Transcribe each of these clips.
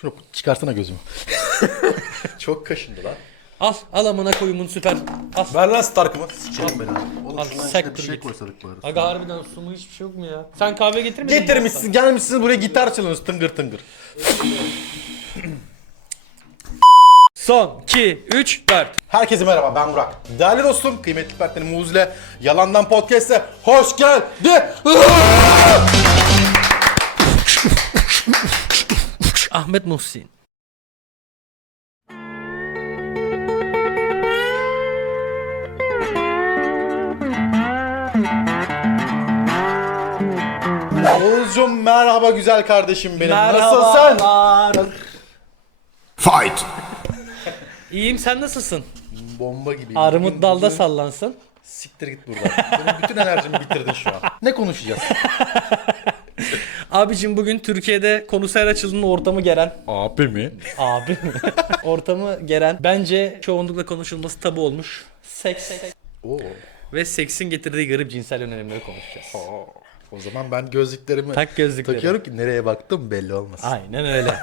Şunu çıkarsana gözümü. Çok kaşındı lan. Al al amına koyumun süper. Al. Ver lan Stark'ımı. Sıçarım beni. Oğlum Al, şundan içine bir şey git. koysadık bari. Aga harbiden su mu hiçbir şey yok mu ya? Sen kahve getirmedin mi? Getirmişsiniz gelmişsiniz buraya gitar çalıyorsunuz tıngır tıngır. Son 2 3 4. Herkese merhaba ben Burak. Değerli dostum, kıymetli partnerim Muzle Yalandan Podcast'e hoş geldi. Ahmet Muhsin. Oğuzcum merhaba güzel kardeşim benim. Nasılsın? Fight! İyiyim sen nasılsın? Bomba gibiyim. Armut Bugün- dalda bugün- sallansın. Siktir git buradan. Benim bütün enerjimi bitirdin şu an. Ne konuşacağız? Abicim bugün Türkiye'de konser açıldığında ortamı geren Abi mi? Abi ortamı geren bence çoğunlukla konuşulması tabu olmuş. Seks Oo. ve seksin getirdiği garip cinsel yönelimleri konuşacağız. O zaman ben gözlüklerimi Tak gözlükleri. takıyorum ki nereye baktım belli olmasın. Aynen öyle.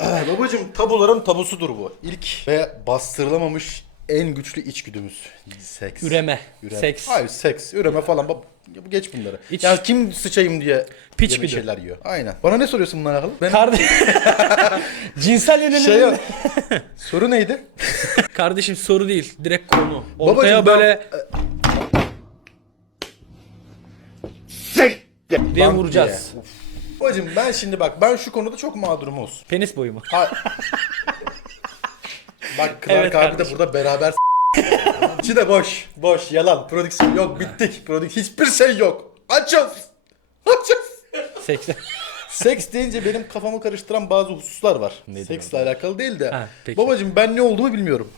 Babacım tabuların tabusudur bu. İlk ve bastırılamamış en güçlü içgüdümüz. Seks. Üreme, Üreme. seks. Hayır seks, üreme falan. Bab- Geç bunları. İç- Ya kim sıçayım diye Piç güdü. şeyler yiyor. Aynen. Bana ne soruyorsun bunlarla alakalı? Ben Kardeş cinsel yönelim. şey Soru neydi? Kardeşim soru değil, direkt konu. Ortaya Babacım böyle diye Bank vuracağız. diye. Uf. Babacım ben şimdi bak ben şu konuda çok mağdurum olsun. Penis boyu mu? Ha- Bak Clark Evet abi de kardeşim. burada beraber İçi de boş. Boş. Yalan. Prodüksiyon yok. Bittik. Prodüksiyon. Hiçbir şey yok. Açız. Açız. Seks. Seks deyince benim kafamı karıştıran bazı hususlar var. Seksle alakalı değil de. Ha, peki. Babacım ben ne olduğumu bilmiyorum.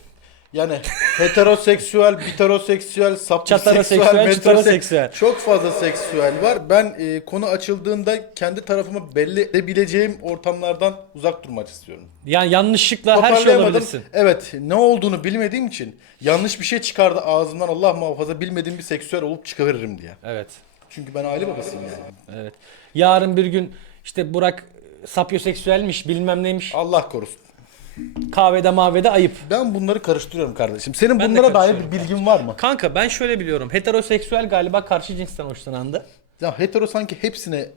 Yani heteroseksüel, biteroseksüel, sapyoseksüel, Çataroseksüel, metrosek- çutaroseksüel. Çok fazla seksüel var. Ben e, konu açıldığında kendi tarafımı belli edebileceğim ortamlardan uzak durmak istiyorum. Yani yanlışlıkla her şey olabilirsin. Evet ne olduğunu bilmediğim için yanlış bir şey çıkardı ağzımdan Allah muhafaza bilmediğim bir seksüel olup çıkıveririm diye. Evet. Çünkü ben aile babasıyım yani. Evet. Yarın bir gün işte Burak sapyoseksüelmiş bilmem neymiş. Allah korusun. Kahvede mavede ayıp. Ben bunları karıştırıyorum kardeşim. Senin Ben de bunlara dair bir karıştırıyorum. bilgin var mı? Kanka ben şöyle biliyorum. Heteroseksüel galiba karşı cinsten hoşlanandı. Ya hetero sanki hepsine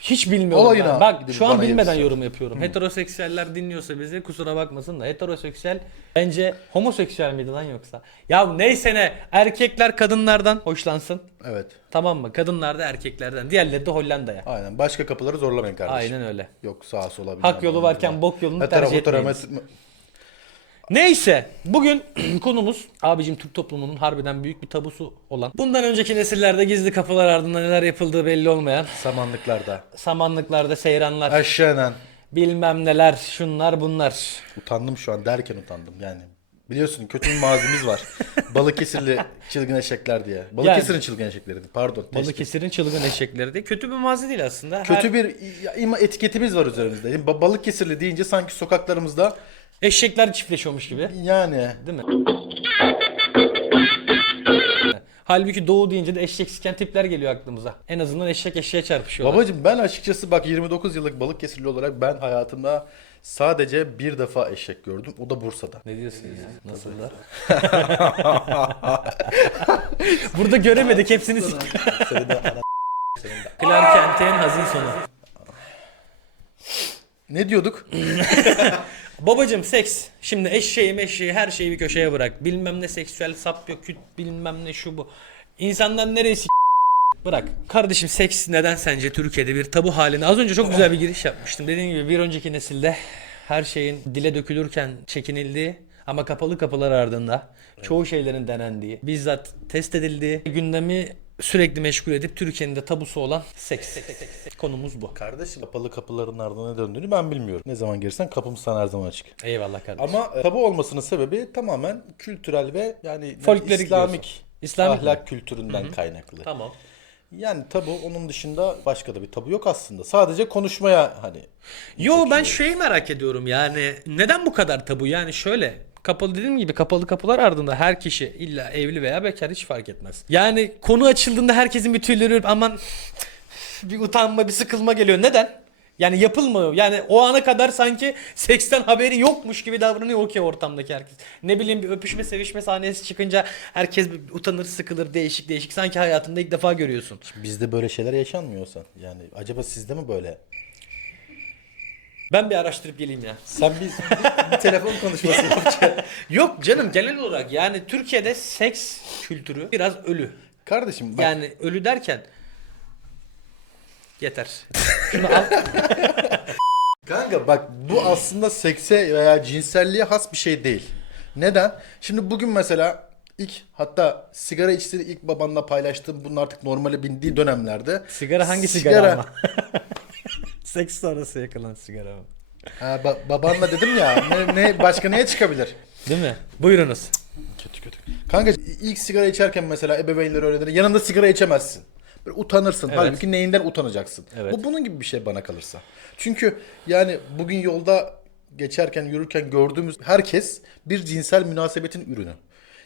Hiç bilmiyorum Olayına ben. Bak gidip şu an bana bilmeden yetişsin. yorum yapıyorum. Heteroseksüeller dinliyorsa bizi kusura bakmasın da heteroseksüel bence homoseksüel miydi lan yoksa? Ya neyse ne erkekler kadınlardan hoşlansın. evet. Tamam mı? Kadınlar da erkeklerden. Diğerleri de Hollanda'ya. Aynen. Başka kapıları zorlamayın kardeşim. Aynen öyle. Yok sağa sola. Hak yolu varken bok yolunu Hetero, tercih hetero, etmeyiniz. Neyse bugün konumuz abicim Türk toplumunun harbiden büyük bir tabusu olan. Bundan önceki nesillerde gizli kapılar ardında neler yapıldığı belli olmayan Samanlıklarda. samanlıklarda seyranlar Aşağıdan. bilmem neler şunlar bunlar. Utandım şu an derken utandım yani. Biliyorsun kötü bir mazimiz var. Balıkesirli çılgın eşekler diye. Balıkesir'in çılgın eşekleriydi. Pardon. teşkil. Balıkesir'in çılgın eşekleri de kötü bir mazi değil aslında. Kötü Her- bir ya, ima etiketimiz var üzerimizde. Yani ba- Balıkesirli deyince sanki sokaklarımızda eşekler çiftleşiyormuş gibi yani değil mi? Halbuki doğu deyince de eşek siken tipler geliyor aklımıza. En azından eşek eşeğe çarpışıyorlar. Babacım ben açıkçası bak 29 yıllık Balıkesirli olarak ben hayatımda sadece bir defa eşek gördüm. O da Bursa'da. Ne diyorsun ya? Nasıl da? Burada göremedik hepsini sik. Clark Kent'in hazin sonu. Ne diyorduk? Babacım seks. Şimdi eşeği meşeği her şeyi bir köşeye bırak. Bilmem ne seksüel sapyo küt bilmem ne şu bu. İnsanlar neresi Bırak. Kardeşim seks neden sence Türkiye'de bir tabu haline? Az önce çok güzel bir giriş yapmıştım. Dediğim gibi bir önceki nesilde her şeyin dile dökülürken çekinildiği ama kapalı kapılar ardında çoğu şeylerin denendiği, bizzat test edildiği, gündemi sürekli meşgul edip Türkiye'nin de tabusu olan seks. Konumuz bu. Kardeşim kapalı kapıların ardına ne döndüğünü ben bilmiyorum. Ne zaman girsen kapım sana her zaman açık. Eyvallah kardeşim. Ama e, tabu olmasının sebebi tamamen kültürel ve yani Folklorik İslamik, diyorsun. İslamik ahlak kültüründen kaynaklı. Tamam. Yani tabu onun dışında başka da bir tabu yok aslında. Sadece konuşmaya hani Yo ben şeyi merak ediyorum yani neden bu kadar tabu yani şöyle kapalı dediğim gibi kapalı kapılar ardında her kişi illa evli veya bekar hiç fark etmez. Yani konu açıldığında herkesin bir tüyleri ürüp aman bir utanma bir sıkılma geliyor neden? Yani yapılmıyor. Yani o ana kadar sanki seksten haberi yokmuş gibi davranıyor o ki ortamdaki herkes. Ne bileyim bir öpüşme sevişme sahnesi çıkınca herkes utanır sıkılır değişik değişik. Sanki hayatında ilk defa görüyorsun. Bizde böyle şeyler yaşanmıyorsa yani acaba sizde mi böyle? Ben bir araştırıp geleyim ya. Sen bir, bir telefon konuşması yapacaksın. Yok canım genel olarak yani Türkiye'de seks kültürü biraz ölü. Kardeşim bak Yani ölü derken yeter. Şunu al. Kanka bak bu aslında sekse veya cinselliğe has bir şey değil. Neden? Şimdi bugün mesela ilk hatta sigara içtiği ilk babanla paylaştığım bunun artık normale bindiği dönemlerde. Sigara hangi sigara, Sigara. ama? Seks sonrası yakılan sigara mı? Ha, ba- babanla dedim ya ne, ne başka neye çıkabilir? Değil mi? Buyurunuz. Kötü kötü. Kanka ilk sigara içerken mesela ebeveynler öğrenir. Yanında sigara içemezsin. Böyle utanırsın. Evet. Halbuki neyinden utanacaksın? Evet. Bu bunun gibi bir şey bana kalırsa. Çünkü yani bugün yolda geçerken yürürken gördüğümüz herkes bir cinsel münasebetin ürünü.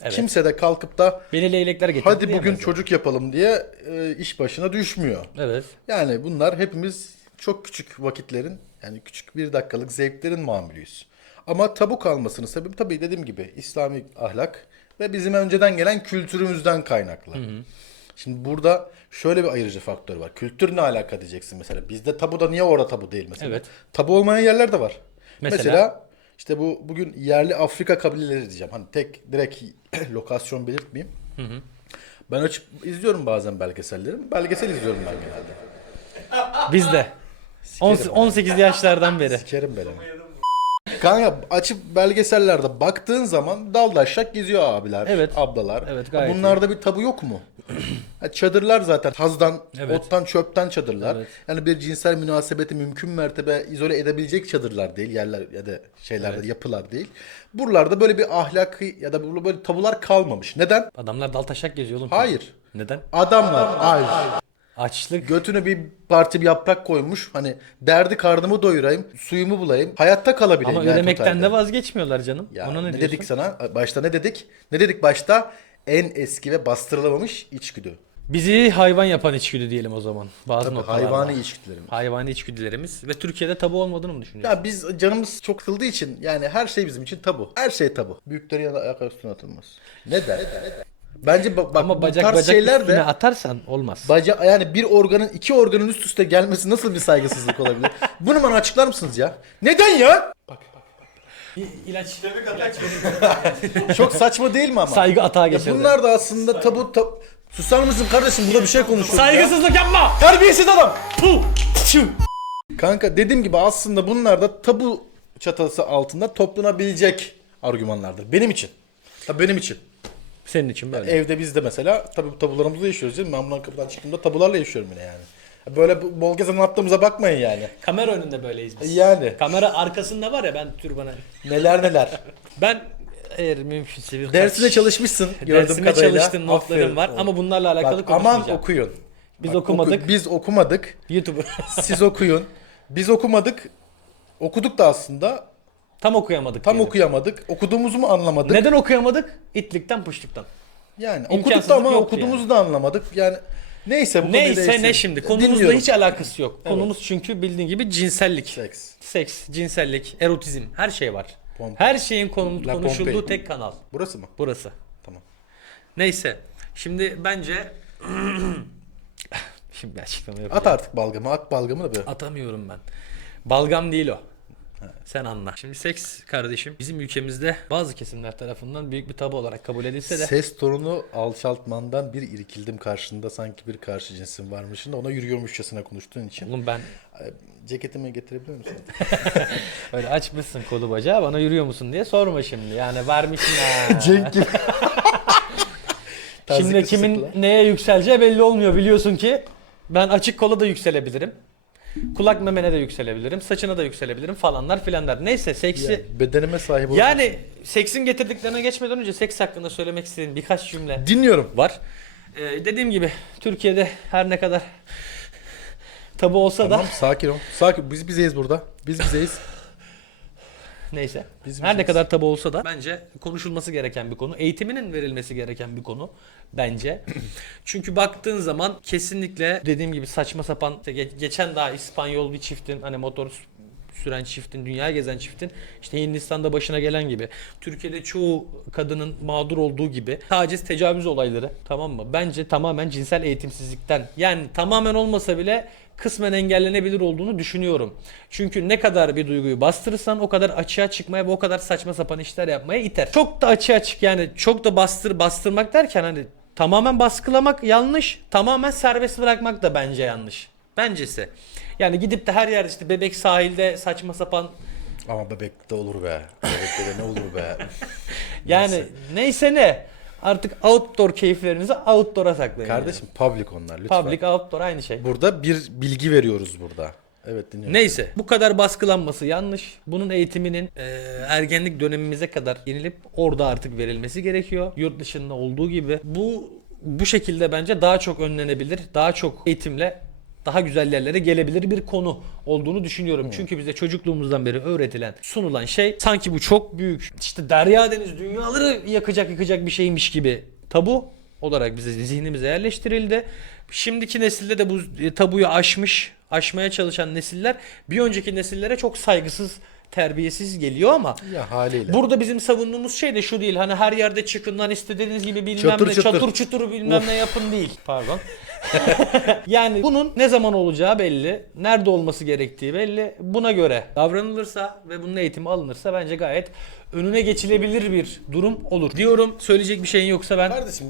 Evet. Kimse de kalkıp da Beni leylekler getirdi hadi bugün çocuk yapalım diye e, iş başına düşmüyor. Evet. Yani bunlar hepimiz çok küçük vakitlerin yani küçük bir dakikalık zevklerin mamulüyüz. Ama tabu kalmasının sebebi tabii dediğim gibi İslami ahlak ve bizim önceden gelen kültürümüzden kaynaklı. Şimdi burada şöyle bir ayırıcı faktör var. Kültür ne alaka diyeceksin mesela. Bizde tabu da niye orada tabu değil mesela? Evet. Tabu olmayan yerler de var. Mesela? Mesela, işte bu bugün yerli Afrika kabileleri diyeceğim. Hani tek direkt lokasyon belirtmeyeyim. Ben açıp izliyorum bazen belgeselleri. Belgesel izliyorum ben genelde. Biz On- 18 yaşlardan beri. Sikerim belanı. Kanka açıp belgesellerde baktığın zaman dal daşak geziyor abiler, Evet. ablalar. Evet, gayet Bunlarda bir tabu yok mu? Ha, çadırlar zaten tazdan, Evet. ottan, çöpten çadırlar. Evet. Yani bir cinsel münasebeti mümkün mertebe izole edebilecek çadırlar değil, yerler ya da şeylerde yapılar değil. Buralarda böyle bir ahlaki ya da böyle tabular kalmamış. Neden? Adamlar dal taşak geziyor oğlum. Hayır. Neden? Adamlar aç. Açlık. Götüne bir parti bir yaprak koymuş. Hani derdi karnımı doyurayım, suyumu bulayım, hayatta kalabileyim. Ama yani ölemekten totalde. de vazgeçmiyorlar canım. Ya, Ona ne, ne dedik sana? Başta ne dedik? Ne dedik başta? En eski ve bastırılamamış içgüdü. Bizi hayvan yapan içgüdü diyelim o zaman. Bazı Tabii, noktalarda. hayvani içgüdülerimiz. Hayvani içgüdülerimiz ve Türkiye'de tabu olmadığını mı düşünüyorsun? Ya biz canımız çok kıldığı için yani her şey bizim için tabu. Her şey tabu. Büyüklerin yanında ayak üstüne atılmaz. Ne der? ne der? Ne der? Bence ba- bak Ama bu bacak tarz bacak şeyler üstüne de atarsan olmaz. baca yani bir organın iki organın üst üste gelmesi nasıl bir saygısızlık olabilir? Bunu bana açıklar mısınız ya? Neden ya? İlaç. Çok saçma değil mi ama? Saygı atağa Ya geçirdi. bunlar da aslında tabu tab Susar mısın kardeşim? Burada bir şey konuşuyoruz ya. Saygısızlık yapma. Terbiyesiz adam. Puh. Tüh. Kanka dediğim gibi aslında bunlar da tabu çatısı altında toplanabilecek argümanlardır. Benim için. Tabii benim için. Senin için böyle. Evde biz de mesela tabii bu tabularımızla yaşıyoruz değil mi? Ben buradan kapıdan çıktığımda tabularla yaşıyorum yine yani. Böyle bol gezen attığımıza bakmayın yani. Kamera önünde böyleyiz biz. Yani. Kamera arkasında var ya ben türbana. Neler neler. Ben eğer mümkünse bir Dersine çalışmışsın gördüğüm Dersime kadarıyla. çalıştım notlarım Aferin. var ama bunlarla alakalı Bak, aman okuyun. Biz Bak, okumadık. oku- biz okumadık. YouTube. Siz okuyun. Biz okumadık. Okuduk da aslında. Tam okuyamadık. Tam diyelim. okuyamadık. Okuduğumuzu mu anlamadık? Neden okuyamadık? İtlikten puşluktan. Yani okuduk da ama yoktu okuduğumuzu yani. da anlamadık. Yani neyse bu konuyu Neyse değiştirelim. ne şimdi konumuzla Dinliyorum. hiç alakası yok. Konumuz çünkü bildiğin gibi cinsellik. Seks. Seks, cinsellik, erotizm her şey var. Pompei. Her şeyin konu- La konuşulduğu Pompei. tek kanal. Burası mı? Burası. Tamam. Neyse. Şimdi bence Şimdi açıklama yapacağım. At artık balgamı. At balgamı da bir. Atamıyorum ben. Balgam değil o. Sen anla. Şimdi seks kardeşim bizim ülkemizde bazı kesimler tarafından büyük bir tabu olarak kabul edilse de Ses tonunu alçaltmandan bir irkildim karşında sanki bir karşı cinsin varmışın da ona yürüyormuşçasına konuştuğun için. oğlum ben Ee, Ceketimi getirebilir misin? öyle açmışsın kolu bacağı bana yürüyor musun diye sorma şimdi. Yani vermişsin ha. Cenk gibi. Şimdi kimin neye yükseleceği belli olmuyor biliyorsun ki. Ben açık kola da yükselebilirim. Kulak memene de yükselebilirim. Saçına da yükselebilirim falanlar filanlar. Neyse seksi Yani bedenime sahip ol. Yani seksin getirdiklerine geçmeden önce seks hakkında söylemek istediğim birkaç cümle Dinliyorum. var. Ee, dediğim gibi Türkiye'de her ne kadar tabu olsa Tamam da sakin ol. Sakin. Biz bizeyiz burada. Biz bizeyiz. Neyse. Bizim Her ne kadar tabu olsa da bence konuşulması gereken bir konu. Eğitiminin verilmesi gereken bir konu bence. Çünkü baktığın zaman kesinlikle dediğim gibi saçma sapan geçen daha İspanyol bir çiftin hani motor süren çiftin, dünya gezen çiftin işte Hindistan'da başına gelen gibi. Türkiye'de çoğu kadının mağdur olduğu gibi taciz, tecavüz olayları tamam mı? Bence tamamen cinsel eğitimsizlikten. Yani tamamen olmasa bile kısmen engellenebilir olduğunu düşünüyorum. Çünkü ne kadar bir duyguyu bastırırsan o kadar açığa çıkmaya ve o kadar saçma sapan işler yapmaya iter. Çok da açığa çık yani çok da bastır bastırmak derken hani tamamen baskılamak yanlış, tamamen serbest bırakmak da bence yanlış. Bencesi. Yani gidip de her yerde işte bebek sahilde saçma sapan Ama bebekte olur be. Bebekte de ne olur be. yani neyse, ne artık outdoor keyiflerinizi outdoor'a saklayın. Kardeşim public onlar lütfen. yani. Public outdoor aynı şey. Burada bir bilgi veriyoruz burada. Evet dinliyorum. Neyse bu kadar baskılanması yanlış. Bunun eğitiminin e, ergenlik dönemimize kadar yenilip orada artık verilmesi gerekiyor. Yurt dışında olduğu gibi. Bu bu şekilde bence daha çok önlenebilir. Daha çok eğitimle daha güzel yerlere gelebilir bir konu olduğunu düşünüyorum. Çünkü bize çocukluğumuzdan beri öğretilen, sunulan şey sanki bu çok büyük, işte derya deniz dünyaları yakacak yıkacak bir şeymiş gibi tabu olarak bize zihnimize yerleştirildi. Şimdiki nesilde de bu tabuyu aşmış, aşmaya çalışan nesiller bir önceki nesillere çok saygısız, terbiyesiz geliyor ama Ya haliyle. Burada bizim savunduğumuz şey de şu değil. Hani her yerde çıkın lan istediğiniz gibi bilmem Çatır ne çatır. çatır çutur bilmem ne yapın değil. Pardon. yani bunun ne zaman olacağı belli. Nerede olması gerektiği belli. Buna göre davranılırsa ve bunun eğitimi alınırsa bence gayet önüne geçilebilir bir durum olur. Diyorum söyleyecek bir şeyin yoksa ben Kardeşim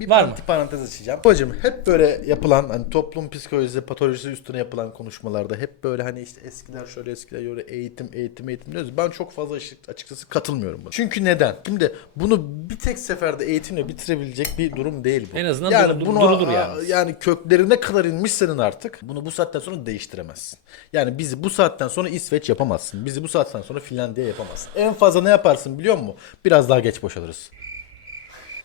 bir Var mı? parantez açacağım. Hocam hep böyle yapılan hani toplum psikolojisi, patolojisi üstüne yapılan konuşmalarda hep böyle hani işte eskiler şöyle eskiler şöyle eğitim eğitim eğitim diyoruz. Ben çok fazla açık- açıkçası katılmıyorum buna. Çünkü neden? Şimdi bunu bir tek seferde eğitimle bitirebilecek bir durum değil bu. En azından yani duru- bunu durudur aa, yani. yani köklerine kadar inmiş senin artık. Bunu bu saatten sonra değiştiremezsin. Yani bizi bu saatten sonra İsveç yapamazsın. Bizi bu saatten sonra Finlandiya yapamazsın. En fazla ne yaparsın biliyor musun? Biraz daha geç boşalırız.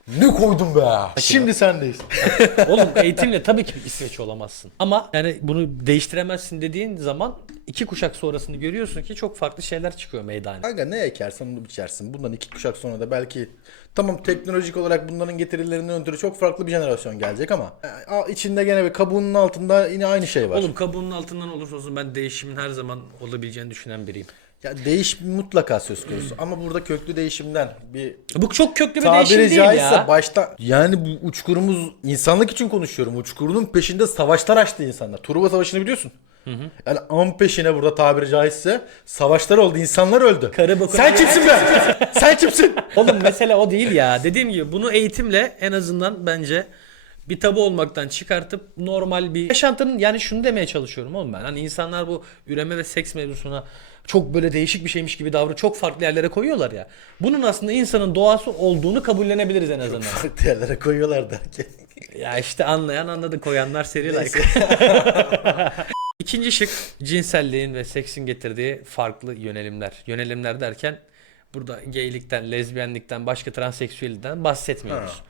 Ne koydum be? Şimdi sendeyiz. Oğlum eğitimle tabii ki İsveç olamazsın. Ama yani bunu değiştiremezsin dediğin zaman iki kuşak sonrasını görüyorsun ki çok farklı şeyler çıkıyor meydana. Kanka ne ekersen onu biçersin. Bundan iki kuşak sonra da belki tamam teknolojik olarak bunların getirilerinden ötürü çok farklı bir jenerasyon gelecek ama e, içinde gene bir kabuğunun altında yine aynı şey var. Oğlum kabuğunun altından olursa olsun ben değişimin her zaman olabileceğini düşünen biriyim. Ya değiş mutlaka söz konusu ama burada köklü değişimden bir Bu çok köklü bir değişim tabiri değil caizse ya. başta yani bu uçkurumuz insanlık için konuşuyorum. Uçkurunun peşinde savaşlar açtı insanlar. Truva Savaşı'nı biliyorsun. Yani an peşine burada tabiri caizse savaşlar oldu. insanlar öldü. Karı Sen kimsin be? Sen kimsin? Oğlum mesele o değil ya. Dediğim gibi bunu eğitimle en azından bence bir tabu olmaktan çıkartıp normal bir yaşantının yani şunu demeye çalışıyorum oğlum ben. Hani insanlar bu üreme ve seks mevzusuna çok böyle değişik bir şeymiş gibi davranıyor. Çok farklı yerlere koyuyorlar ya. Bunun aslında insanın doğası olduğunu kabullenebiliriz en azından. Farklı yerlere koyuyorlar derken. Ya işte anlayan anladı koyanlar seri like. İkinci şık cinselliğin ve seksin getirdiği farklı yönelimler. Yönelimler derken burada gaylikten, lezbiyenlikten, başka transseksüellikten bahsetmiyoruz.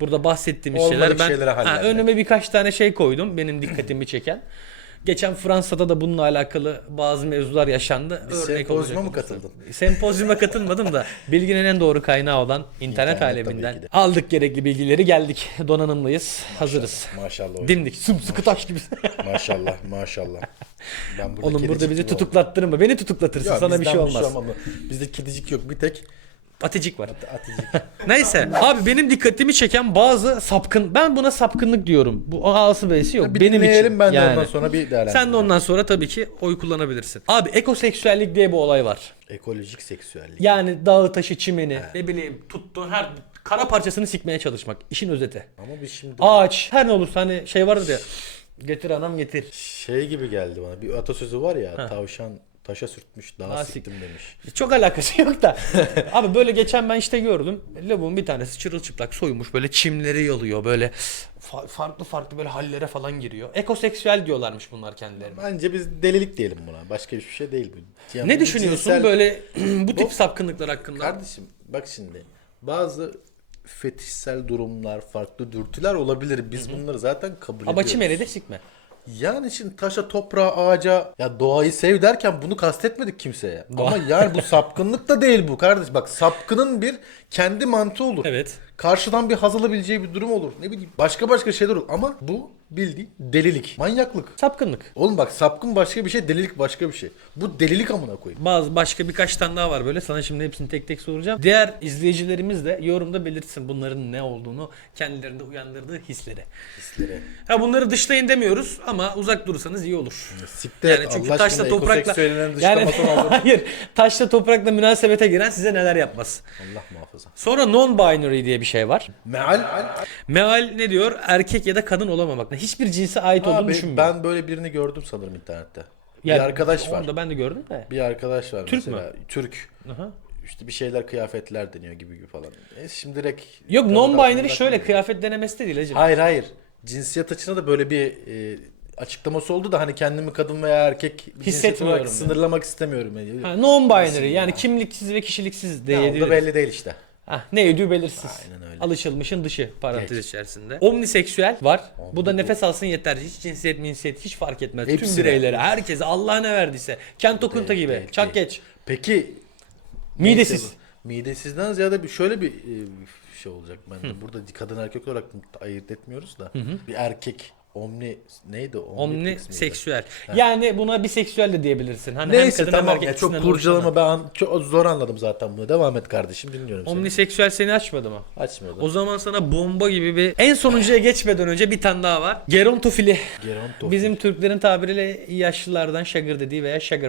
Burada bahsettiğimiz Olmadık şeyler ben ha, önüme birkaç tane şey koydum benim dikkatimi çeken. Geçen Fransa'da da bununla alakalı bazı mevzular yaşandı. Örnek sempozyuma mı katıldın? Sempozyuma katılmadım da bilginin en doğru kaynağı olan internet, İnternet aleminden aldık gerekli bilgileri geldik. Donanımlıyız. Hazırız. Maşallah. Dimdik. Sımsıkı taş gibi. Maşallah maşallah. Ben burada Oğlum burada bizi gibi oldum. tutuklattırma. Beni tutuklatırsın. Ya Sana bir bizden şey olmaz. Bizde kedicik yok bir tek Aticik var. atıcık. Neyse. Abi benim dikkatimi çeken bazı sapkın. Ben buna sapkınlık diyorum. Bu A'sı B'si yok. bir benim için. ben de Yani. ondan sonra bir değerlendirelim. Sen de ondan sonra tabii ki oy kullanabilirsin. Abi ekoseksüellik diye bir olay var. Ekolojik seksüellik. Yani dağı taşı çimeni ne bileyim tuttuğun her kara parçasını sikmeye çalışmak. İşin özeti. Ama biz şimdi Ağaç her ne olursa hani şey vardır ya. Getir anam getir. şey gibi geldi bana. Bir atasözü var ya tavşan taşa sürtmüş daha Daha siktim demiş. Çok alakası yok da. Abi böyle geçen ben işte gördüm. Lavuğun bir tanesi çırılçıplak soymuş. Böyle çimleri yalıyor. Böyle fa- farklı farklı böyle hallere falan giriyor. Ekoseksüel diyorlarmış bunlar kendilerine. Bence biz delilik diyelim buna. Başka hiçbir şey değil bu. Yani Ne düşünüyorsun cinsel- böyle bu tip sapkınlıklar hakkında? Kardeşim bak şimdi bazı fetişsel durumlar, farklı dürtüler olabilir. Biz bunları zaten kabul Ama ediyoruz. çimeni de sikme. Yani şimdi taşa, toprağa, ağaca ya doğayı sev derken bunu kastetmedik kimseye. Doğa- Ama yani bu sapkınlık da değil bu kardeş. Bak sapkının bir kendi mantığı olur. Evet. Karşıdan bir haz alabileceği bir durum olur. Ne bileyim başka başka şeyler olur. Ama bu bildiğin delilik. Manyaklık. Sapkınlık. Oğlum bak sapkın başka bir şey, delilik başka bir şey. Bu delilik amına koyayım. Bazı başka birkaç tane daha var böyle. Sana şimdi hepsini tek tek soracağım. Diğer izleyicilerimiz de yorumda belirtsin bunların ne olduğunu, kendilerinde uyandırdığı hisleri. Hisleri. Ha bunları dışlayın demiyoruz ama uzak durursanız iyi olur. Siktir Yani çünkü Allah taşla toprakla yani hayır taşla toprakla münasebete giren size neler yapmaz. Allah muhafaza. Sonra non-binary diye bir şey var. Meal. Meal ne diyor? Erkek ya da kadın olamamak. Hiçbir cinse ait olduğunu Abi, düşünmüyorum. ben böyle birini gördüm sanırım internette. Yani bir arkadaş var. Onu da ben de gördüm de. Bir arkadaş var Türk mesela. Türk. Aha. İşte bir şeyler kıyafetler deniyor gibi gibi falan. E şimdi direkt Yok non-binary şöyle bakmıyor. kıyafet denemesi de değil hacım. Hayır hayır. Cinsiyet açısından da böyle bir e, açıklaması oldu da hani kendimi kadın veya erkek Hissetmiyorum ya. sınırlamak istemiyorum. Yani. Ha, non-binary yani kimliksiz ve kişiliksiz Ya, o diye da belli değil işte. Hah, ne ödüğü belirsiz. Aynen öyle. Alışılmışın dışı parantez Geç. içerisinde. Omniseksüel var. Bu da nefes alsın yeter. Hiç cinsiyet minsiyet hiç fark etmez. Tüm Hepsine. bireylere, herkese Allah ne verdiyse. Kent Okunta Değil, gibi. değil, Çak değil. geç. Peki Midesiz. neyse. Midesizden ziyade bir şöyle bir e, şey olacak bende. Burada kadın erkek olarak ayırt etmiyoruz da. Bir erkek omni neydi? o? Miydi? Omniseksüel. Yani buna biseksüel de diyebilirsin. Hani hem Neyse kadın hem tamam erkek ya çok kurcalama ben an- çok zor anladım zaten bunu. Devam et kardeşim dinliyorum seni. Omniseksüel seni açmadı mı? Açmadım. O zaman sana bomba gibi bir en sonuncuya geçmeden önce bir tane daha var. Gerontofili. Gerontofili. Bizim Türklerin tabiriyle yaşlılardan şagır dediği veya şagır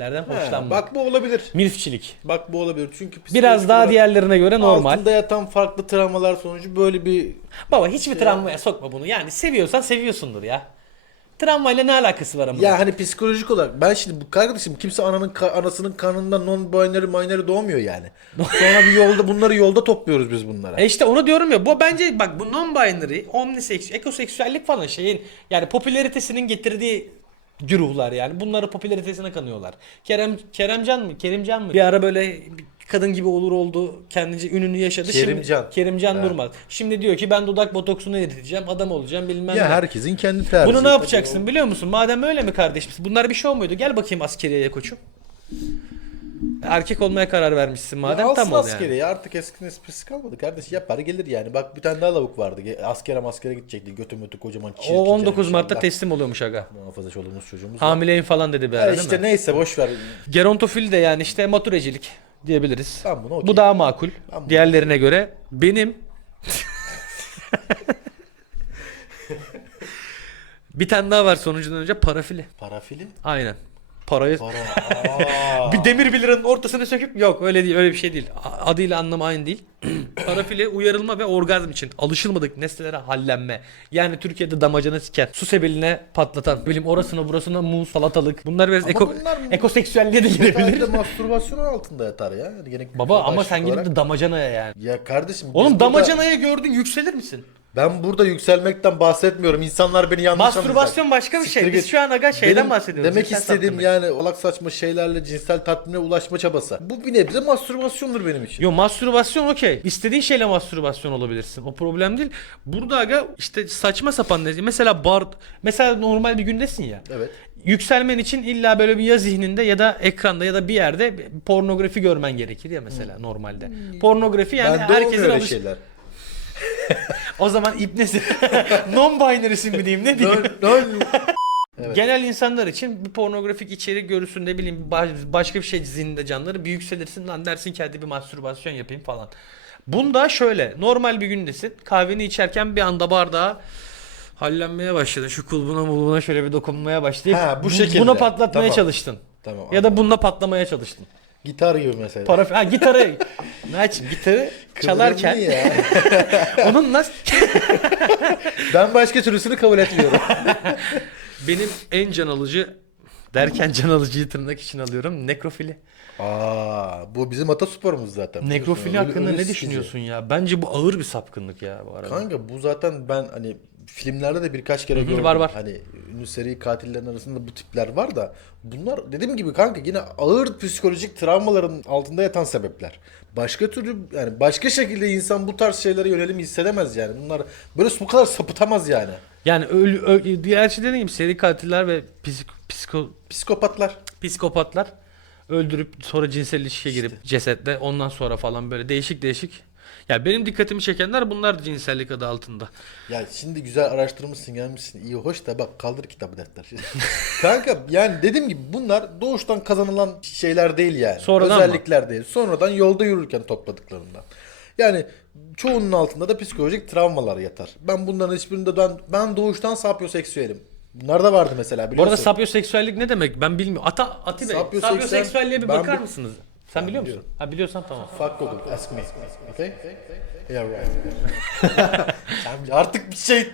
Ha, hoşlanmak. bak bu olabilir. Milfçilik. Bak bu olabilir çünkü Biraz psikolojik daha olarak diğerlerine göre normal. Altında yatan farklı travmalar sonucu böyle bir Baba hiçbir travmaya sokma bunu. Yani seviyorsan seviyorsundur ya. Travmayla ne alakası var ama? ya hani psikolojik olarak ben şimdi bu kardeşim kimse ananın ka- anasının karnından non binary binary doğmuyor yani. Sonra bir yolda bunları yolda topluyoruz biz bunlara. E işte onu diyorum ya. Bu bence bak bu non-binary, omniseks, ekoseksüellik falan şeyin yani popülaritesinin getirdiği güruhlar yani. Bunları popülaritesine kanıyorlar. Kerem Keremcan mı? Kerimcan mı? Bir ara böyle kadın gibi olur oldu. Kendince ününü yaşadı. Kerimcan. Şimdi, Kerimcan. Durmaz. Şimdi diyor ki ben dudak botoksunu eriteceğim. Adam olacağım bilmem ya ne. herkesin kendi tercihi. Bunu ne yapacaksın biliyor musun? Madem öyle mi kardeşim? Bunlar bir şey olmuyordu. Gel bakayım askeriyeye koçum. Erkek olmaya karar vermişsin madem ya tam ol yani. askeri ya artık eskinin esprisi kalmadı kardeş yapar gelir yani. Bak bir tane daha lavuk vardı. Askere maskere gidecekti. Götü mötü kocaman çirkin. O 19 çevirmiş Mart'ta teslim oluyormuş aga. Muhafaza çoluğumuz çocuğumuz. Hamileyim falan dedi bir ara işte neyse boş ver. Gerontofil de yani işte maturecilik diyebiliriz. Ben bunu okey. Bu daha makul. Ben Diğerlerine göre benim bir tane daha var sonucudan önce parafili. Parafili. Aynen. Parayı Para. Bir demir bir liranın ortasına söküp yok öyle değil öyle bir şey değil. Adıyla anlamı aynı değil. Parafili uyarılma ve orgazm için alışılmadık nesnelere hallenme. Yani Türkiye'de damacana siken, su sebeline patlatan, bilim orasına burasına muz, salatalık. Bunlar biraz Ama eko, bunlar- ekoseksüelliğe de girebilir. Herhalde mastürbasyonun altında yatar ya. Yani Baba ama sen gidip olarak- de damacanaya yani. Ya kardeşim Oğlum burada- damacanaya gördün yükselir misin? Ben burada yükselmekten bahsetmiyorum. İnsanlar beni yanlış Mastürbasyon anlayacak. başka bir şey. Siktir Biz git. şu an aga şeyden Benim bahsediyoruz. Demek cinsel istediğim yani olak saçma şeylerle cinsel tatmine ulaşma çabası. Bu bir nebze mastürbasyondur benim için. Yo mastürbasyon okey. İstediğin şeyle mastürbasyon olabilirsin. O problem değil. Burada aga işte saçma sapan ne? Mesela bar mesela normal bir gündesin ya. Evet. Yükselmen için illa böyle bir ya zihninde ya da ekranda ya da bir yerde bir pornografi görmen gerekir ya mesela normalde. Pornografi yani ben de herkesin öyle alış... şeyler. O zaman ibnesi non binary'sin mi diyeyim ne diyeyim? Evet. Genel insanlar için bir pornografik içerik görürsün ne bileyim baş- başka bir şey zihninde canları bir yükselirsin lan dersin ki hadi bir mastürbasyon yapayım falan. Bunda şöyle normal bir gündesin kahveni içerken bir anda bardağa hallenmeye başladın. Şu kulbuna mulbuna şöyle bir dokunmaya başlayıp Ha, bu şekilde. buna patlatmaya Tamam. çalıştın. Tamam. Ya da bununla patlamaya çalıştın. Gitar gibi mesela. Para ha gitarı Naçim gitarı çalarken ya. onunla ben başka türlüsünü kabul etmiyorum. benim en can alıcı derken can alıcıyı tırnak için alıyorum nekrofili. Aa, bu bizim atasporumuz zaten. Nekrofili hakkında ne düşünüyorsun ya? Bence bu ağır bir sapkınlık ya bu arada. Kanka bu zaten ben hani filmlerde de birkaç kere gördüm. var, var. Hani ünlü seri katillerin arasında bu tipler var da bunlar dediğim gibi kanka yine ağır psikolojik travmaların altında yatan sebepler. Başka türlü yani başka şekilde insan bu tarz şeylere yönelim hissedemez yani. Bunlar böyle bu kadar sapıtamaz yani. Yani ölü, ö- diğer şey dediğim gibi seri katiller ve psik, psiko, Psikopatlar. psikopatlar öldürüp sonra cinsel ilişkiye girip cesetle ondan sonra falan böyle değişik değişik. Ya benim dikkatimi çekenler bunlar cinsellik adı altında. Ya şimdi güzel araştırmışsın gelmişsin iyi hoş da bak kaldır kitabı defter. Kanka yani dediğim gibi bunlar doğuştan kazanılan şeyler değil yani. Sonradan mı? Özellikler değil. Sonradan yolda yürürken topladıklarından. Yani çoğunun altında da psikolojik travmalar yatar. Ben bunların hiçbirinde ben, ben doğuştan sapyoseksüelim. Bunlar da vardı mesela Bu biliyorsun. arada sapyoseksüellik ne demek? Ben bilmiyorum. Ata Ati Bey, Sapyoseksüel- sapyoseksüelliğe bir Ben bakar bi- mısınız? Sen biliyor musun? Ha biliyorsan tamam. Fuck Google, ask me. Okay? Yeah right. Sen artık bir şey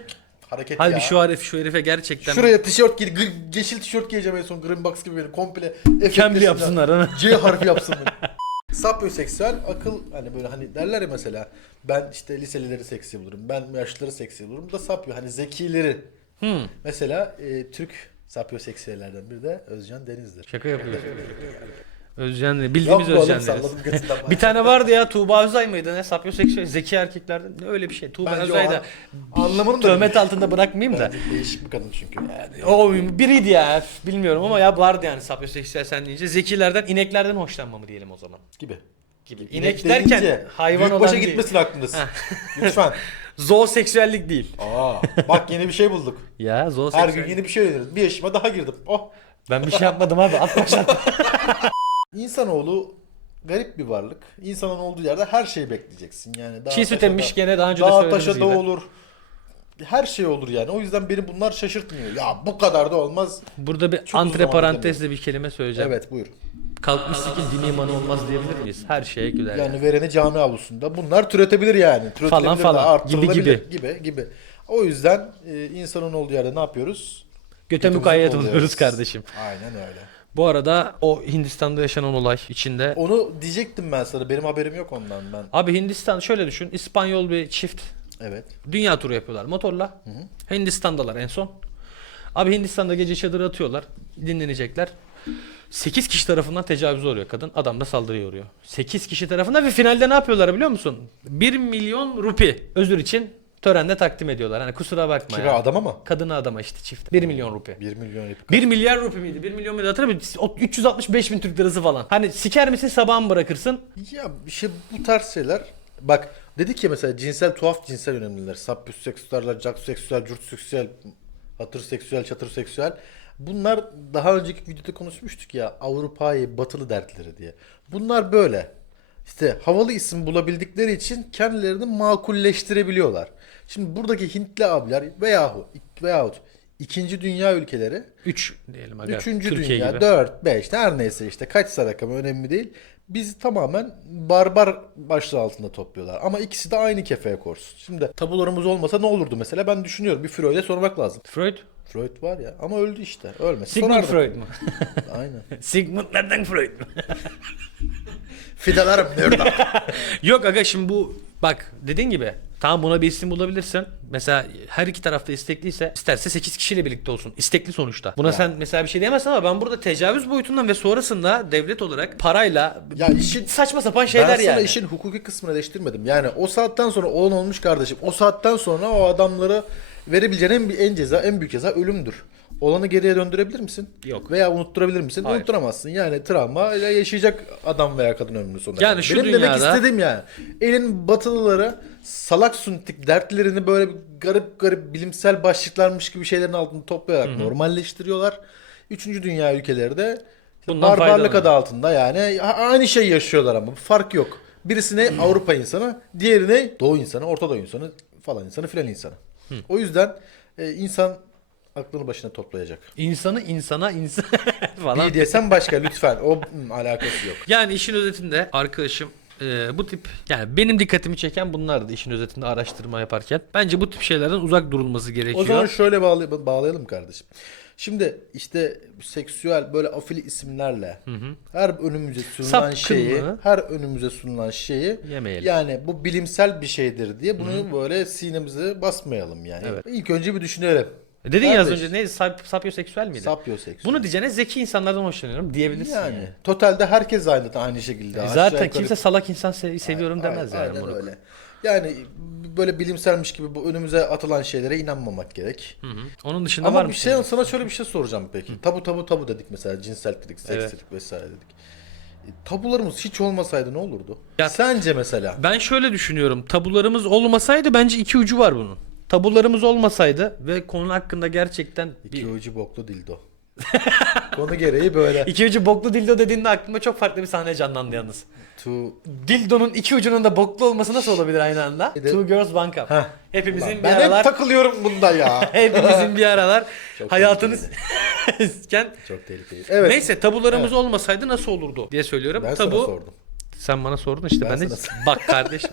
hareket Hadi ya. bir şu herif şu herife gerçekten Şuraya tişört giy, gri- yeşil tişört giyeceğim en son Green Box gibi böyle komple efektlesinler. yapsınlar ha. C harfi yapsın beni. Sapyoseksüel akıl hani böyle hani derler ya mesela ben işte liselileri seksi bulurum. Ben yaşlıları seksi bulurum. Bu da sapyo hani zekileri. Hmm. Mesela e, Türk sapyoseksüellerden biri de Özcan Deniz'dir. Şaka yapıyorsun. Özcan Yok bildiğimiz oğlum Özcan. Bir tane vardı ya Tuğba Özay mıydı ne sapyoseksüel zeki erkeklerden ne öyle bir şey. Tuğba Bence Özay da an- anlamını da töhmet altında bırakmayayım da. Bence değişik bir kadın çünkü. O biriydi ya bilmiyorum ama ya vardı yani sapyoseksüel sen deyince zekilerden ineklerden hoşlanma mı diyelim o zaman. Gibi. Gibi. İnek İnek derken deyince hayvan olan büyükbaşa değil. gitmesin aklındasın. Lütfen. Zooseksüellik değil. Aa, bak yeni bir şey bulduk. Ya Her zooseksüel. gün yeni bir şey öğreniyoruz. Bir yaşıma daha girdim. Oh. Ben bir şey yapmadım abi at başlat. İnsanoğlu garip bir varlık. İnsanın olduğu yerde her şeyi bekleyeceksin. Yani daha Çiğ süt emmiş gene daha önce de Dağ söylediğimiz taşa da gibi. olur. Her şey olur yani. O yüzden beni bunlar şaşırtmıyor. Ya bu kadar da olmaz. Burada bir uzun antre parantezle bir kelime söyleyeceğim. Evet buyur. Kalkmış sikin dini imanı olmaz diyebilir miyiz? Her şeye güler. Yani. Yani vereni cami avlusunda. Bunlar türetebilir yani. Türetilebilir Falan de, falan. arttırılabilir Gibi gibi. gibi O yüzden e, insanın olduğu yerde ne yapıyoruz? Göte Götümüzü mukayyet kolluyoruz. oluyoruz kardeşim. Aynen öyle. Bu arada o Hindistan'da yaşanan olay içinde. Onu diyecektim ben sana. Benim haberim yok ondan ben. Abi Hindistan şöyle düşün. İspanyol bir çift Evet. dünya turu yapıyorlar motorla. Hindistan'dalar en son. Abi Hindistan'da gece çadır atıyorlar. Dinlenecekler. 8 kişi tarafından tecavüz oluyor kadın. Adam da saldırıya uğruyor. 8 kişi tarafından ve finalde ne yapıyorlar biliyor musun? 1 milyon rupi özür için törende takdim ediyorlar. Hani kusura bakma Kira ya. adama mı? Kadına adama işte çift. 1 milyon rupi. 1 milyon yapıp 1 milyar rupi miydi? 1 milyon muydu hatırlamıyorum. O 365 bin Türk lirası falan. Hani siker misin sabah mı bırakırsın? Ya işte bu tarz şeyler bak dedik ya mesela cinsel tuhaf cinsel önemliler. Sapyoseksüeller, jakseksüel, cürtseksüel, hatırseksüel, çatırseksüel. Bunlar daha önceki videoda konuşmuştuk ya Avrupa'yı batılı dertleri diye. Bunlar böyle. İşte havalı isim bulabildikleri için kendilerini makulleştirebiliyorlar. Şimdi buradaki Hintli abiler veyahut, veyahut ikinci dünya ülkeleri 3 diyelim aga. Üçüncü Türkiye dünya, gibi. 4, 5 her neyse işte kaçsa rakamı önemli değil. Biz tamamen barbar başlığı altında topluyorlar. Ama ikisi de aynı kefeye korsun. Şimdi tabularımız olmasa ne olurdu mesela ben düşünüyorum. Bir Freud'e sormak lazım. Freud? Freud var ya ama öldü işte. Ölmesi Sigmund sorardık. Freud mu? Aynen. Sigmund nereden Freud mu? Fidalarım nerede? Yok aga şimdi bu bak dediğin gibi tamam buna bir isim bulabilirsin. Mesela her iki tarafta istekliyse isterse 8 kişiyle birlikte olsun. İstekli sonuçta. Buna sen mesela bir şey diyemezsin ama ben burada tecavüz boyutundan ve sonrasında devlet olarak parayla Ya işin- saçma sapan şeyler ben sana yani. işin hukuki kısmını eleştirmedim. Yani o saatten sonra olan olmuş kardeşim. O saatten sonra o adamları verebileceğin en, en ceza, en büyük ceza ölümdür. Olanı geriye döndürebilir misin? Yok. Veya unutturabilir misin? Hayır. Unutturamazsın. Yani travma ile yaşayacak adam veya kadın ömrünün sonuna. Yani şu Benim demek dünyada- istediğim yani. Elin batılıları salak suntik dertlerini böyle garip garip bilimsel başlıklarmış gibi şeylerin altında toplayarak normalleştiriyorlar. Üçüncü dünya ülkeleri de Bundan barbarlık adı altında yani aynı şey yaşıyorlar ama fark yok. Birisine Avrupa insanı, diğerine Doğu insanı, Orta Doğu insanı, falan insanı, filan insanı. O yüzden e, insan aklını başına toplayacak. İnsanı insana insan falan. Yani işin özetinde arkadaşım e, bu tip yani benim dikkatimi çeken bunlardı işin özetinde araştırma yaparken. Bence bu tip şeylerden uzak durulması gerekiyor. O zaman şöyle bağlay- bağlayalım kardeşim. Şimdi işte seksüel böyle afili isimlerle her önümüze sunulan Sapkın şeyi, her önümüze sunulan şeyi Yemeyelim. yani bu bilimsel bir şeydir diye bunu böyle sinemize basmayalım yani. Evet. İlk önce bir düşünelim. E Dedin ya az Kardeş, önce ne sap, sapyoseksüel miydi? Sapyoseksüel. Bunu diyeceğine zeki insanlardan hoşlanıyorum diyebilirsin yani. yani totalde herkes aynı aynı şekilde. aşağı Zaten yukarı- kimse salak insan se- seviyorum demez yani. Aynen moruk. öyle. Yani böyle bilimselmiş gibi bu önümüze atılan şeylere inanmamak gerek. Hı hı. Onun dışında var Ama mı? bir şey sana şöyle bir şey soracağım peki. Tabu tabu tabu dedik mesela cinsel dedik, seks dedik vesaire dedik. E, Tabularımız hiç olmasaydı ne olurdu? Ya- Sence mesela? Ben şöyle düşünüyorum. Tabularımız olmasaydı bence iki ucu var bunun. Tabularımız olmasaydı ve konu hakkında gerçekten İki bir... ucu boklu dildo. Konu gereği böyle. İki ucu boklu dildo dediğinde aklımda çok farklı bir sahne canlandı yalnız. To... Dildonun iki ucunun da boklu olması nasıl olabilir aynı anda? De- Two girls one cup. Heh. Hepimizin Ulan bir ben aralar hep takılıyorum bunda ya. hepimizin bir aralar Çok hayatınız iken Çok tehlikeli. Evet. Neyse tabularımız olmasaydı nasıl olurdu diye söylüyorum. Ben Tabu sana sordum. sen bana sordun işte Ben ben, de sana- bak kardeşim.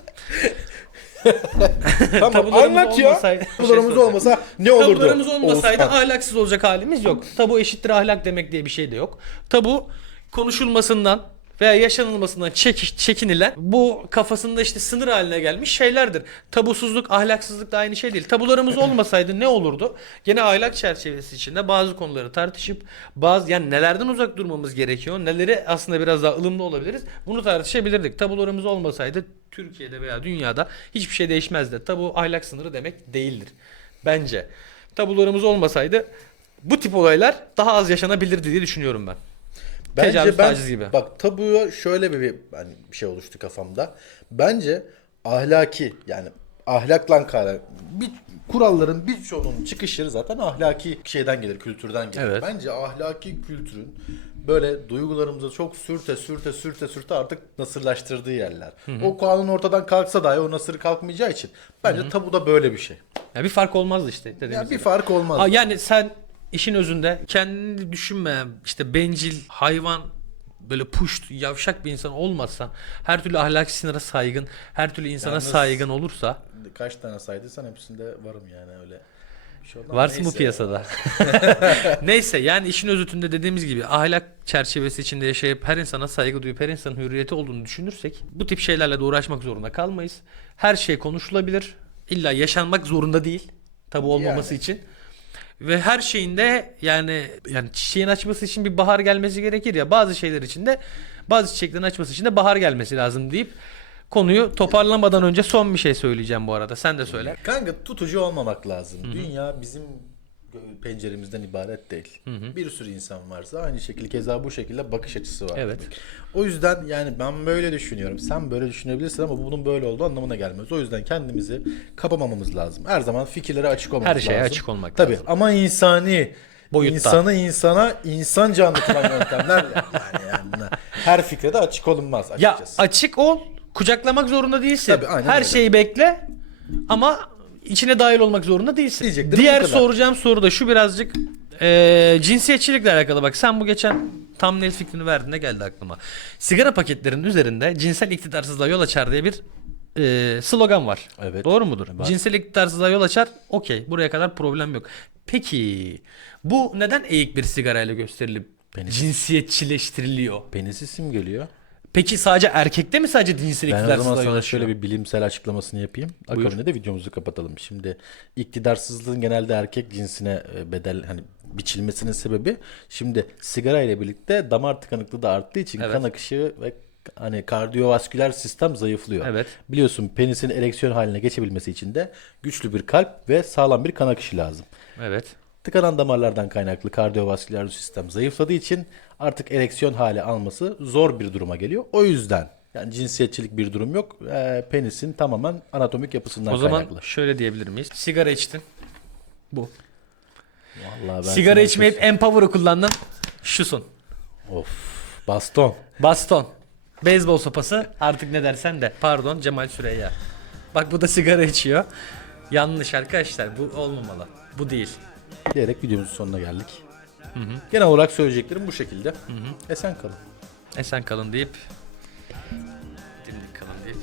Tamam Tabularımız anlat ya. olmasaydı- Tabularımız Bir şey olmasa ne olurdu? Tabularımız olmasaydı Oğuzhan. ahlaksız olacak halimiz yok. Tabu eşittir ahlak demek diye bir şey de yok. Tabu konuşulmasından veya yaşanılmasından çek, çekinilen bu kafasında işte sınır haline gelmiş şeylerdir. Tabusuzluk, ahlaksızlık da aynı şey değil. Tabularımız olmasaydı ne olurdu? Gene ahlak çerçevesi içinde bazı konuları tartışıp bazı yani nelerden uzak durmamız gerekiyor, neleri aslında biraz daha ılımlı olabiliriz. Bunu tartışabilirdik. Tabularımız olmasaydı Türkiye'de veya dünyada hiçbir şey değişmezdi. Tabu ahlak sınırı demek değildir. Bence. Tabularımız olmasaydı bu tip olaylar daha az yaşanabilirdi diye düşünüyorum ben. Bence Tecavüz, ben taciz gibi. bak tabuya şöyle bir, bir hani bir şey oluştu kafamda. Bence ahlaki yani ahlakla kaynak bir kuralların birçoğunun çıkış yeri zaten ahlaki şeyden gelir, kültürden gelir. Evet. Bence ahlaki kültürün böyle duygularımıza çok sürte sürte sürte sürte artık nasırlaştırdığı yerler. O kanun ortadan kalksa dahi o nasır kalkmayacağı için bence tabu da böyle bir şey. Ya bir fark olmazdı işte Yani bir gibi. fark olmaz. Aa, yani sen işin özünde kendini düşünmeyen işte bencil, hayvan böyle puşt, yavşak bir insan olmazsan, her türlü ahlaki sınıra saygın, her türlü insana Yalnız- saygın olursa Kaç tane saydıysan hepsinde varım yani öyle. bir şey olmaz. varsın bu Neyse. piyasada. Neyse yani işin özütünde dediğimiz gibi ahlak çerçevesi içinde yaşayıp her insana saygı duyup her insanın hürriyeti olduğunu düşünürsek bu tip şeylerle de uğraşmak zorunda kalmayız. Her şey konuşulabilir. İlla yaşanmak zorunda değil. Tabu olmaması Yani. için. Ve her şeyinde yani yani çiçeğin açması için bir bahar gelmesi gerekir ya. Bazı şeyler için de bazı çiçeklerin açması için de bahar gelmesi lazım deyip konuyu toparlamadan önce son bir şey söyleyeceğim bu arada. Sen de söyle. Kanka tutucu olmamak lazım. Dünya bizim penceremizden ibaret değil. Bir sürü insan varsa aynı şekilde keza bu şekilde bakış açısı var. Evet. demek. O yüzden yani ben böyle düşünüyorum. Sen böyle düşünebilirsin ama bunun böyle olduğu anlamına gelmez. O yüzden kendimizi kapamamamız lazım. Her zaman fikirlere açık olmamız Her lazım. şeye açık olmak Tabii lazım. ama insani Boyutta. insanı insana insanca anlatılan yöntemler yani, yani her fikre de açık olunmaz Ya açıkçası. açık ol. Kucaklamak zorunda değilsin. Tabii, aynen Her öyle. şeyi bekle ama içine dahil olmak zorunda değilsin. Diyeceklerim Diğer bu kadar. soracağım soru da şu birazcık eee cinsiyetçilikle alakalı. Bak sen bu geçen thumbnail fikrini verdiğinde geldi aklıma. Sigara paketlerinin üzerinde cinsel iktidarsızlığa yol açar diye bir eee, slogan var. Evet. Doğru mudur? Cinsel iktidarsızlığa yol açar. Okey. Buraya kadar problem yok. Peki bu neden eğik bir sigarayla gösterilip cinsiyetçileştiriliyor? Penisi simgeliyor. Peki sadece erkekte mi sadece cinsel Ben o iktidarsızlığa zaman yol sana açıyor? şöyle bir bilimsel açıklamasını yapayım. Buyur. Akabinde de videomuzu kapatalım. Şimdi iktidarsızlığın genelde erkek cinsine e, bedel hani biçilmesinin sebebi şimdi sigara ile birlikte damar tıkanıklığı da arttığı için Evet. kan akışı ve hani kardiyovasküler sistem zayıflıyor. Evet. Biliyorsun penisin ereksiyon haline geçebilmesi için de güçlü bir kalp ve sağlam bir kan akışı lazım. Evet. Tıkanan damarlardan kaynaklı kardiyovasküler sistem zayıfladığı için artık ereksiyon hale alması zor bir duruma geliyor. O yüzden yani cinsiyetçilik bir durum yok. Ee, penisin tamamen anatomik yapısından O zaman kaynaklı. şöyle diyebilir miyiz? Sigara içtin. Bu. Vallahi ben Sigara içmeyip Empower'ı kullandın. Şusun. Of. Baston. Baston. Beyzbol sopası artık ne dersen de. Pardon Cemal Süreyya. Bak bu da sigara içiyor. Yanlış arkadaşlar bu olmamalı. Bu değil diyerek videomuzun sonuna geldik. Hı hı. Genel olarak söyleyeceklerim bu şekilde. Hı hı. Esen kalın. Esen kalın deyip dimdik kalın deyip.